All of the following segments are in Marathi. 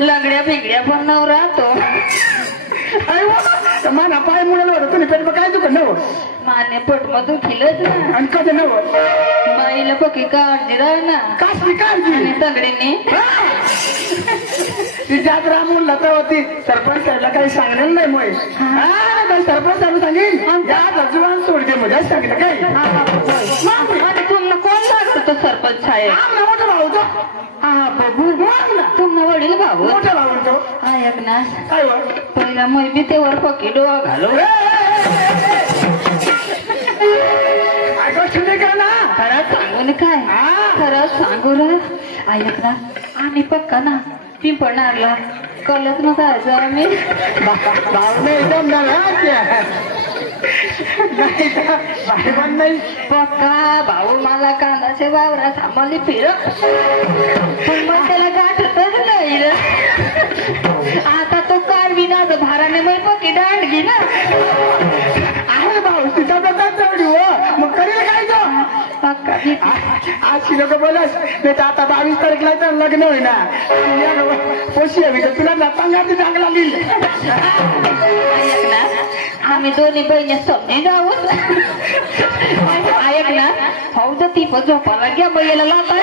लगड्या फेगड्या पण राहतो माना पाय मुलाला तुम्ही पेट काय दुकान नव माने पोटमधून खिलच ना आणि कधी नव बाईला पक्की काळजी राह ना कसली काळजी आणि तगडीने ती जात्रा म्हणून लता होती सरपंच साहेबला काही सांगलेलं नाही मोय काही सरपंच साहेब सांगेल या जुवान सोडते म्हणजे सांगितलं काय तुम सरपंच साहेब आमना मोठा भाऊ तो हा बघू मग ना तुम्हाला वडील भाऊ मोठा भाऊ तो ऐक ना काय व पहिला मै बी तेवर पक्की डोळा घालू ऐका शिंदे का ना खरंच सांगू ना काय खरंच सांगू रे ऐक ना आम्ही पक्का ना पिंपळणारला कळत न जायचं आम्ही भाऊ नाही जमणार नाही पक्का भाऊ मला कांदाच्या वावरा थांबवली फिर पण मग त्याला गाठतच नाही रे आता तो कार विना भाराने मग पक्की दांडगी ना आहे भाऊ तिचा प्रकार तेवढी हो मग करेल काय तो पक्का आज शिलोक बोलस नाही तर आता 22 तारीखला तर लग्न होईना पोशी हवी तर तुला नातांगाची चांगला लिहिल ऐक ना आम्ही दोन्ही बहिणी समजे जाऊ ऐक ना भाऊ तर ती पण झोपायला घ्या बैला लावता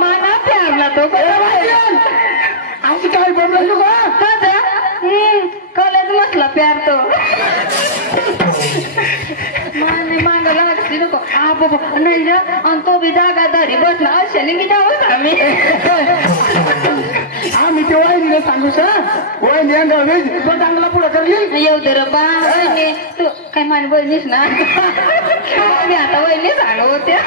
माना प्यारला तो आज काय बोललो का कॉलेज मसला प्यार तो मांग लागते नको आ बाबा नाही ना आणि तो बी जागा दारी बसला अशाने मी जाऊच आम्ही ते वहिनीला सांगू सर वहिनी अंगावर तो चांगला पुढे करली येऊ दे रे बा वहिनी तू काय माझी बहिणीस ना मी आता वहिनी सांगू होत्या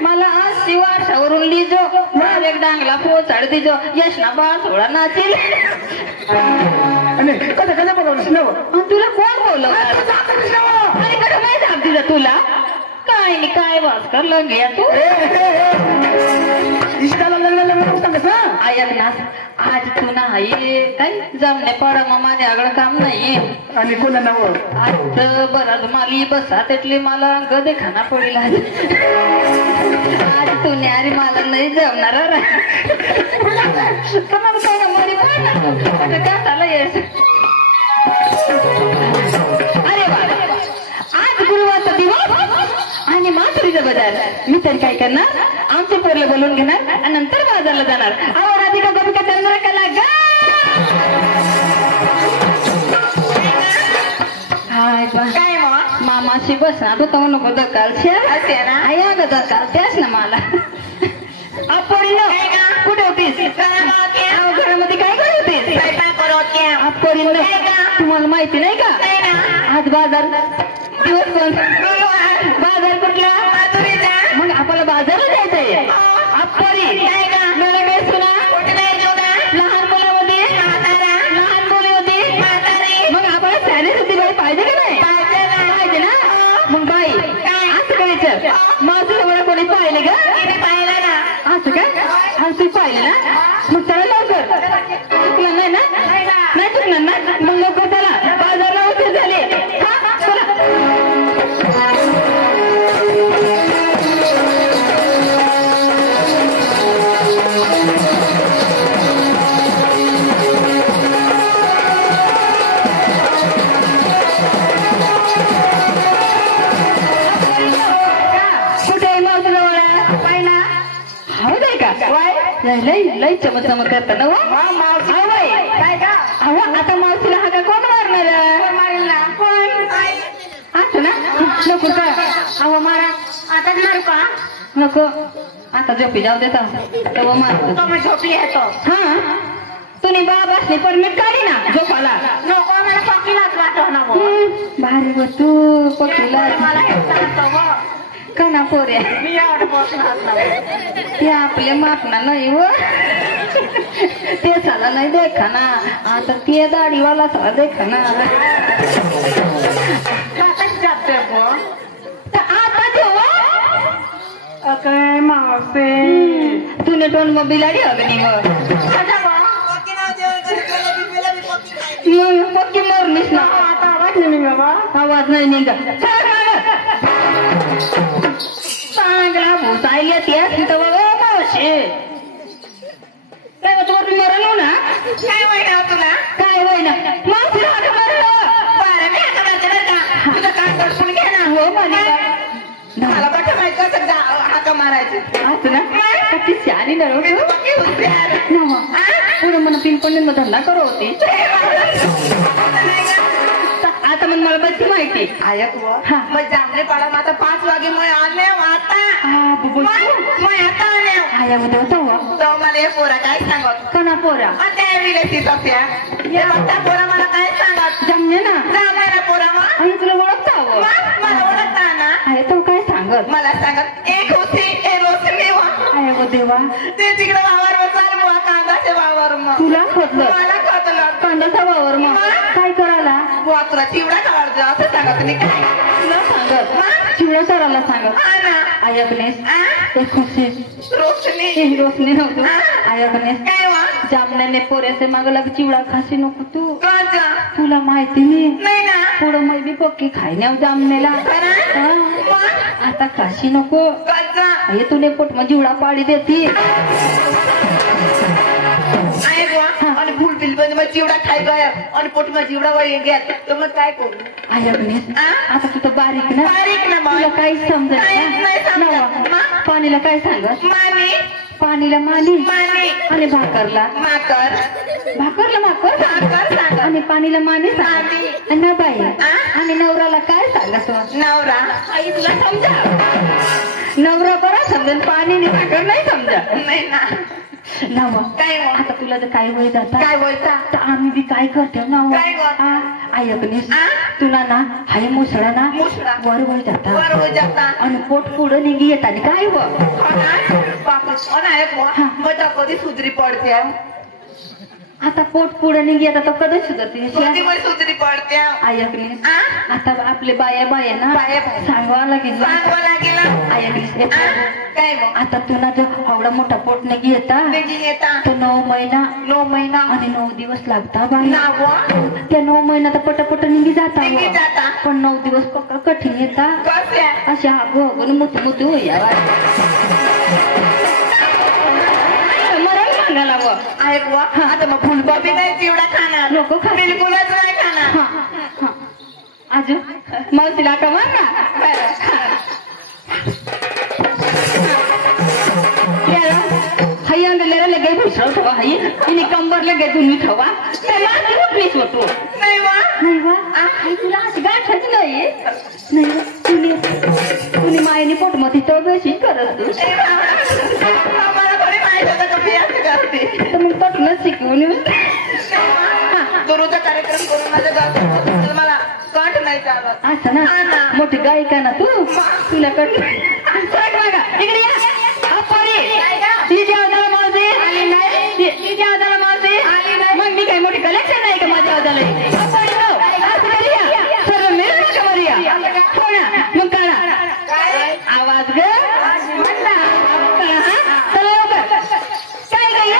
मला 80 वर्षावरून लिजो मला एक डांगला पोचाड दिजो यशना बाळ थोडा नाचील आणि कधी कधी बोलवलंस नव तुला कोण बोलव अरे कडे नाही सांग तुझा तुला काय नाही काय वाचकर लग्या तू इष्टाला लग्न सांगस ऐक ना आज तू नाही काय जमणे पडा मग माझ्या आगळं काम नाही आणि कोणा नव आज बरं माली बसा त्यातली मला गदे खाना पडेल आज तू न्यारी मला नाही जमणार कमाल काय ना मरी पण त्याला येस अरे वा आज गुरुवारचा दिवस आणि माथुरीचा बाजार मी तरी काय करणार आमचे पोरले बोलून घेणार आणि नंतर बाजारला जाणार अहो राधिका गोपिका चंद्र कला गा काय मामाशी बसणार तू तर नको दकाल या ग दकाल त्याच ना मला आपण कुठे होतीस घरामध्ये काय करत होतीस आपण तुम्हाला माहिती नाही का आज बाजार दिवस कोण बाजार कुठला मग आपल्याला बाजारला जायचंय आपरी मला काय सुना लहान मुलामध्ये लहान मुलीमध्ये मग आपल्याला सॅलेरी होती बाई पाहिजे का नाही पाहिजे ना मग बाई असं करायचं माझं एवढं कोणी पाहिले का असं काय आज तू पाहिले ना मग चला लवकर चुकलं नाही ना नाही चुकणार ना मग लवकर चला बाजारला उशीर झाले चला लई चमक चमक करता ना आता मावशीला हा का कोण मारणार असं ना नको का अहो मारा आता मारू का नको आता झोपी जाऊ देता तेव्हा मारतो झोपी येतो हा तुम्ही बाबासनी परमिट काढी ना झोपाला नको मला पक्कीलाच वाटव भारी व तू पक्कीला का ना पोऱ्या ते आपल्या मापना नाही व ते साला नाही देखा ना आता ते दाढीवाला साला देखा ना आता जेव्हा काय मावसे तूने टोन मग बिलाडी अग्नी मग पक्की मरलीस ना आता आवाज नाही बाबा आवाज नाही निघा चांगला भुसायला त्यास तिथं बघा मावशी काय तुला तुम्ही मरलो ना काय वय तुला काय वय ना मावशी हात मारलं घ्या ना हो मला बघा माहिती कसं हाका मारायचं असं ना ती शानी नळ पुढे मला पिंपण धंदा करू होती आता मग मला बच्चे ती माहिती ऐक व हा. मग जामने पाडा मग आता 5 वागे मग आले आता हा बुबुल मग आता आले आया उद्या होता तो मला हे पोरा काय सांगत कना पोरा त्या विलेची तप्या हे बघता पोरा मला काय सांगत जमने ना जामने पोरा मग आई तुला ओळखता हवं मला ओळखता ना आया तो काय सांगत मला सांगत एक होती ए रोशनी वा आया गो देवा ते तिकडे वावर चाल बुवा कांदाचे वावर मग तुला खोदलं मला खतलं कांदाचा वावर मग काय करायला बुवा तुला चिवडा खावायचा असं सांगा तुम्ही काय तुला सांगत चिवडा करायला सांगत हा ना आया गणेश आ? एक खुशी रोशनी रोशनी नव्हतं आया गणेश काय वा जामण्याने पोऱ्याचे माग लाग चिवडा खाशी नको तू कांदा तुला माहिती नाही ना पुढं मै बी पक्की खायन्याव जामनेला खरं? आता खाशी नको कांदा हे तुने पोट मग चिवडा पाडी देती आहे बुवा आणि फुल बिल पण मग चिवडा खाय गया आणि पोट मग चिवडा वय घ्या तर मग काय करू आया गणेश आ? आता तू तर बारीक ना बारीक ना मग. तुला काहीच समजत काहीच नाही समजत. नवा. मग? पाणीला काय सांगत माने पाणीला मानी माने आणि भाकरला माकर भाकरला भाकर भाकर सांगत. आणि पाणीला मानी सांगत मानी. आणि ना बाई आ? आणि नवराला काय सांगत नवरा आई तुला समजा नवरा बरा समजेल पाणी आणि भाकर नाही समजा नाही ना नवा काय व? आता तुला जर काय वय जाता काय बोलता तर आम्ही बी काय करतो ना काय गं? गणेश आ? तुला ना हाय मुसळा ना मुसळा. वर वय जाता वर हो जाता आणि पोट पुढं निघी येत आणि काय व बापरे आणि आहे बुवा हा. मग तर कधी सुधरी पडते आता पोट पुढं निघी आता तो कधी सुधारते कधी वर सुधरी पडते गणेश आ? आता आपले बाया बाया ना बाया बाया. सांगवा लागेल सांगावं लागेल गणेश काय मग आता तुला जो एवढा मोठा पोट निघी येता बेगी येता तो 9 महिना 9 महिना आणि 9 दिवस लागता बाई नाव त्या 9 महिना तर पटापट निघी जाता निघी व. जाता. पण 9 दिवस पक्का कठीण येता कसल्या अशा हागून मोठी मोठी होया मरण सांगायला व आहे बुवा आता मग फुलबाबी नाही चिवडा खाणार नको खा बिलकुलच नाही खाणार हा, हा. अजून मावशीला का म्हण ना हाई अंगलेला लगे भुसळ ठेवा हाई तिने कंबर लगे धुनी ठेवा त्याला उठलीच होतो नाही वा नाही वा आई तुला अशी गाठच नाही नाही वा तुने मायने पोटमध्ये तो बेशी करत तू मला थोडी माहित होतं का मी असं करते तर मग पटनच शिकवून गुरुचा कार्यक्रम करून माझ्या गावात मला कंठ नाही चालत असं ना हा ना. मोठी गायिका ना तू तुला कट इकडे या अप्पारी तिच्या आवाजाला मावशी आली नाही तिच्या आवाजाला मावशी आली नाही मग मी काही मोठी कलेक्शन नाही का माझ्या आवाजाला अप्पारी नो असं करी या सर्व मिळून नका बरी या हो ना मग कळा आवाज ग म्हणला चला लवकर काय ग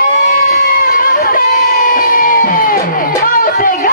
मावशी ग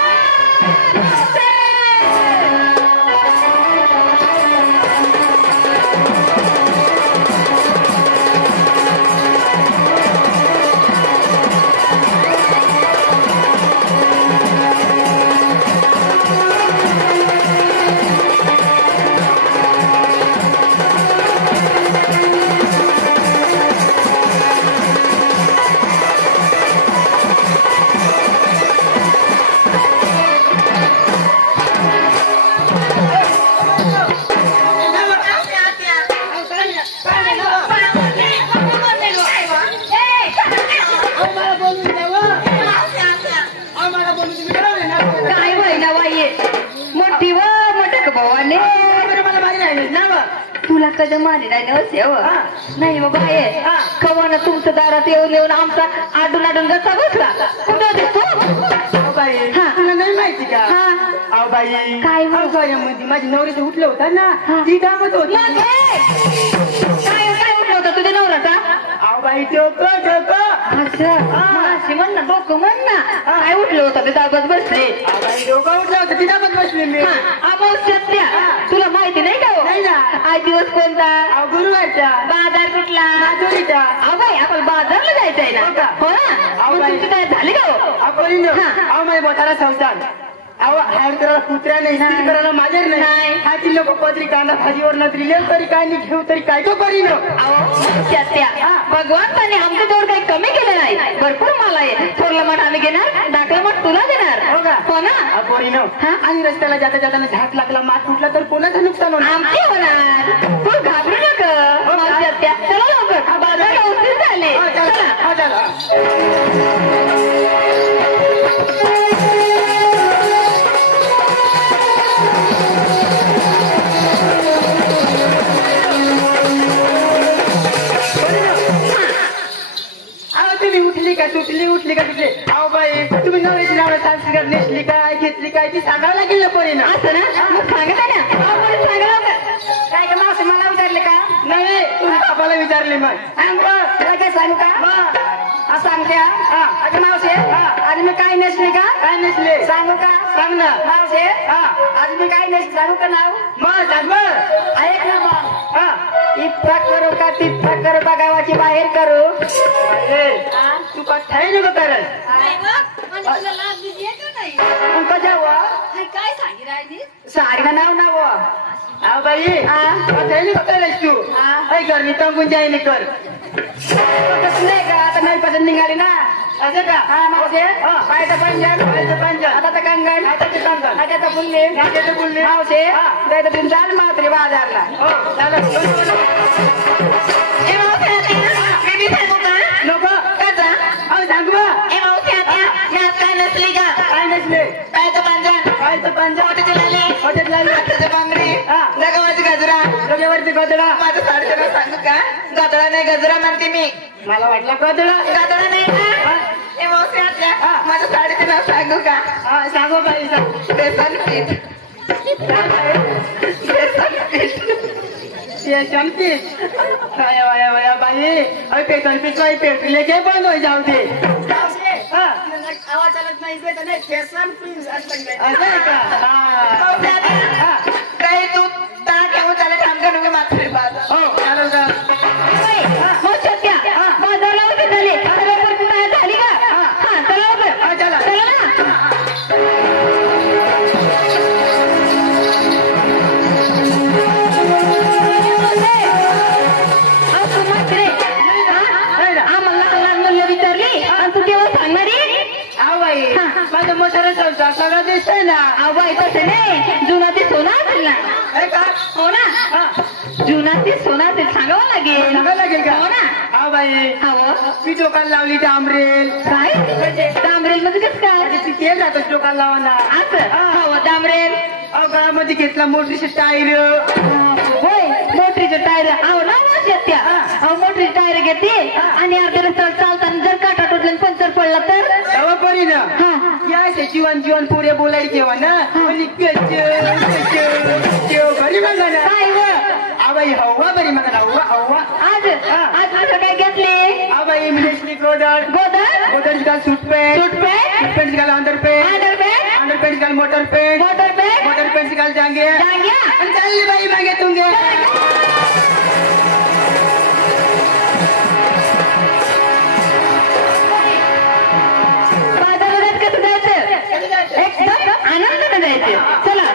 काय व्हायना बाई मोठी व मोठक भावाने तुला कधी मारी नाही नसेव नाही बाबा आहे कवाना तुमच्या दारात येऊन येऊन आमचा आडून आडून जसा बसला कुठं होतीस तू हा. तुला नाही माहिती का हा. अहो बाई काय हो? मध्ये माझी नवरीचं उठलं होता ना हा. ती दाबत होती मग हे? काय काय उठला होता तुझ्या नवराचा अहो बाई डोकं डोकं असं अशी म्हण ना डोकं म्हण ना काय उठलं होतं ते दाबत बसले अहो बाई डोकं उठलं होतं ती दाबत बसली मी अमावस्यातल्या तुला माहिती नाही का नाही ना. आज दिवस कोणता अहो गुरुवारच्या बाजार कुठला नाचोरीच्या बाई आपण बाजारला जायचंय ना हो का? हो ना अहो मग बाई. तुमची काय झाली का हो आपण हा. अहो माझ्या बोटाला संसार अहो हाड करायला कुत्र्या नाही स्त्री करायला माझ्या नाही हाती लोक पदरी कांदा भाजीवर नजरी लिहिल तरी काय नाही घेऊ तरी काय तो करी न भगवंताने आमच्या जवळ काही कमी केलं नाही भरपूर माल आहे थोरला मठ आम्ही घेणार डाकला मठ तुला देणार हो ना पोरी न आणि रस्त्याला जाता जाताना झाक लागला मात फुटला तर कोणाचं नुकसान होणार आमचे होणार तू घाबरू नका चला लवकर बाजारला उशीर झाले उठली का तुझे अहो बाई तुम्ही नवरीची नाव सांस्कृत नेसली काय घेतली काय ती सांगावं लागेल ना पोरी ना असं ना मग सांगत आहे ना सांगा काय का मावशी मला विचारले का नाही तुझ्या बापाला विचारले मग तुला काय सांगू का सांगते अगं मावशे आज मी काय नेसले का काय नेसले सांगू का सांग ना मावशे आज मी काय नेसले सांगू का नाव मग सांग ऐक ना मग इतका करू का तितका करू का गावाची बाहेर करू तू का ठाई नको करत काय सांगितलं नाव नाव बाई तू काय कर मी तंगून जाईन कर नाही का आता नाही पसंत निघाली ना असं का हा मावशे पायचं पंजन आता तर कंगण आता बुल्ली मावशे जायचं तुम्ही चाल मात्र बाजारला नको सांगू काय नसली का काय नसले पायचं पंजन हॉटेल बांगडी जगावरची गजरा गजवरती गजरा माझं साडीचं नाव सांगू का गजरा नाही गजरा म्हणते मी मला वाटलं गजरा गजरा नाही ना माझं साडीचं नाव सांगू का सांगू बाई बेसन पीठ बेसन पीठ वया बाई अरे बेसन पीठ बाई पेटले काय बंद हो जाऊ दे आवाज चालत नाही बेसन पीठ असं का काही तू ताट घेऊन त्याला काम करून मात्र हो चालेल का बाजारला उशीर झाले झाली का चला चला चला ना विचारली आणि तू केव्हा सांगणारी माझं मोठा संसार सगळं दिसतंय ना बाई तसं नाही जुना ते सोना असेल ना हो ना जुना ते सोना असेल सांगावं लागेल का हो ना बाई हवं मी दुकान लावली डांबरेल काय डांबरेल मध्ये कसं काय ती तेल जातं दुकान लावायला असं हवं डांबरेल गळामध्ये घेतला मोठीशी टायर होय मोटरीचे टायर अहो ना त्या मोटरीचे टायर घेते आणि अर्ध्या रस्त्यावर चालताना जर काटा टोचला पंचर पडला तर परी ना यायचे जीवन पुढे बोलायला जेव्हा ना बरी म्हणा ना बाई हवा बरी म्हणा हवा आज असं काय घेतले बाई मिनेशनी गोदर का सूटपेंट का अंडरपेंट का मोटर पेंट का जांगे चालली बाई मागे तुंगे बाजारात कसं जायचं एकदम आनंदाने जायचं चला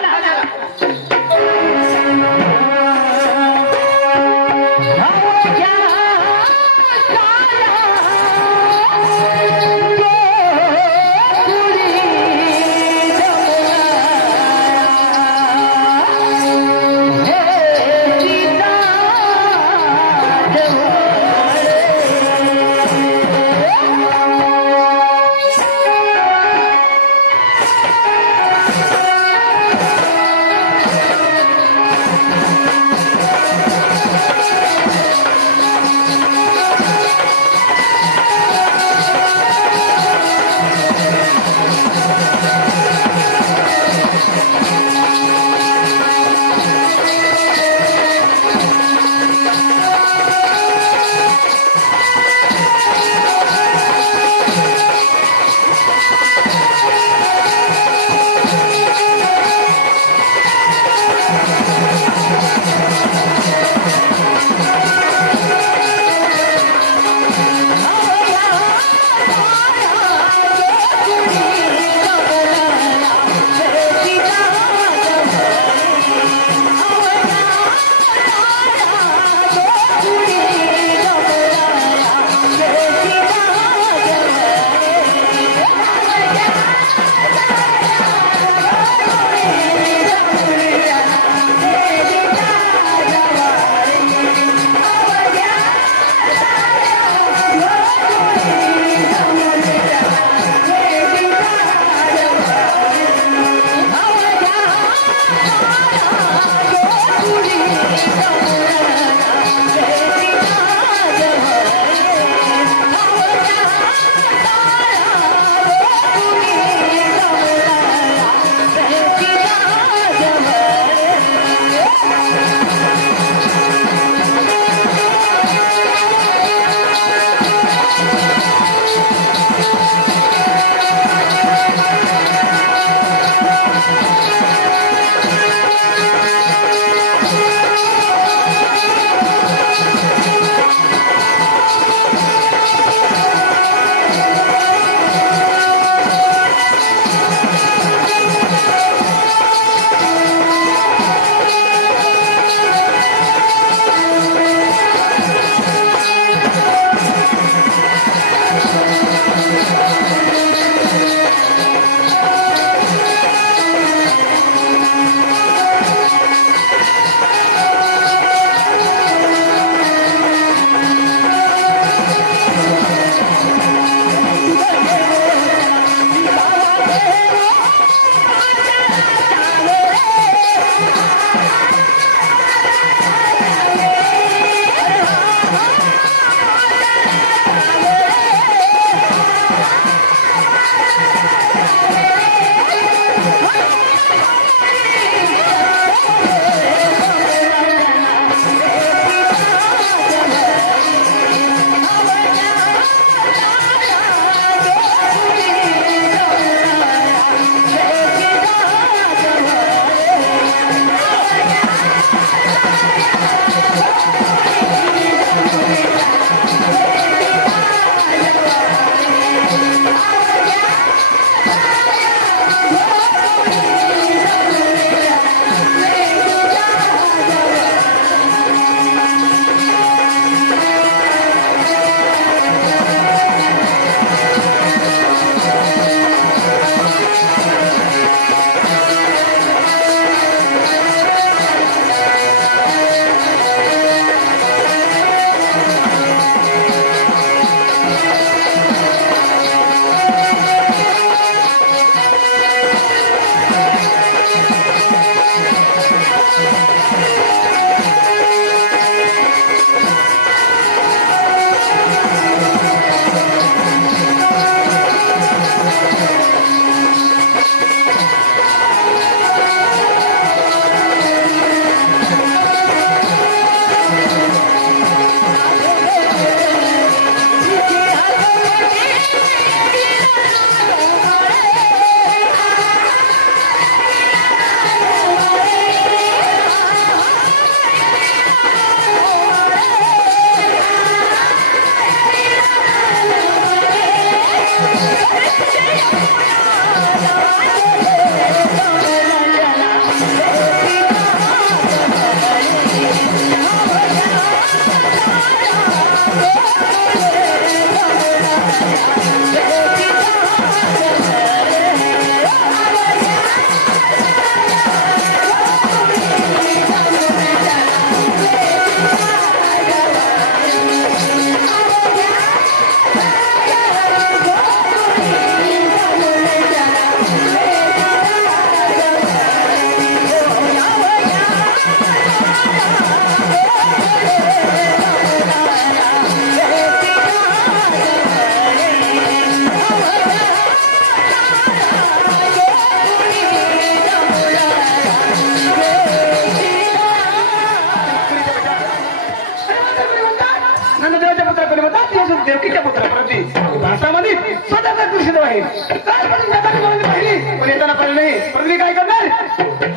देवकीच्या पुत्राप्रती भारतामध्ये स्वतःचा कृष्ण आहे कालपासून जगाची गवळणी पाहिली पण येताना पाहिलं नाही परंतु मी काय करणार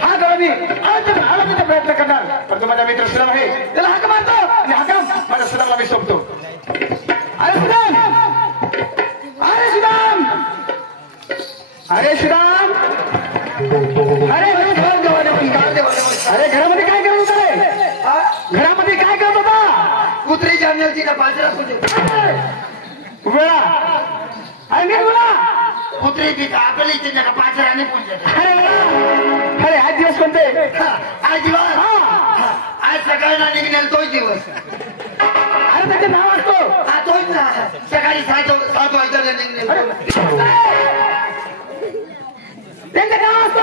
हा गवळणी आळवण्याचा प्रयत्न करणार परंतु माझा मित्र सुदाम आहे त्याला हाक मारतो आणि हाका माझ्या सुदामला मी सोपतो अरे सुदाम अरे सुदाम अरे सुदाम अरे अरे घरामध्ये काय करत होता रे घरामध्ये काय करत होता कुत्री जाणणार तिला बाजरा वेळा अरे नीट बोला कुत्री तिथं आपली तिने का पाचराने पुढच्या अरे वा. अरे आज दिवस कोणते आज दिवस आज सकाळला निघणार तोच दिवस अरे त्याचे नाव असतो हा तोच ना सकाळी 7 वाजता निघणार त्यांचं नाव असतो